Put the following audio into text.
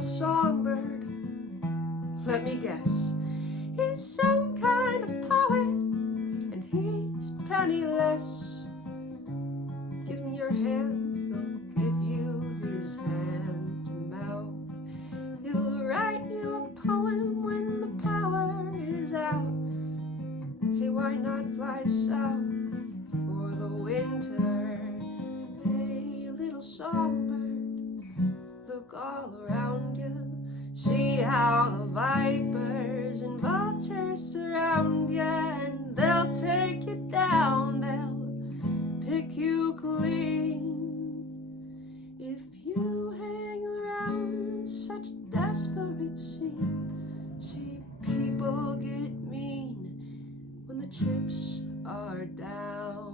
little songbird. Let me guess, he's some kind of poet, and he's penniless. Give me your hand, he'll give you his hand to mouth. He'll write you a poem when the power is out. Hey, why not fly south for the winter? Hey, little songbird, look all around you. See how the vipers and vultures surround you, and they'll take you down, they'll pick you clean. If you hang around such a desperate scene, see, people get mean when the chips are down.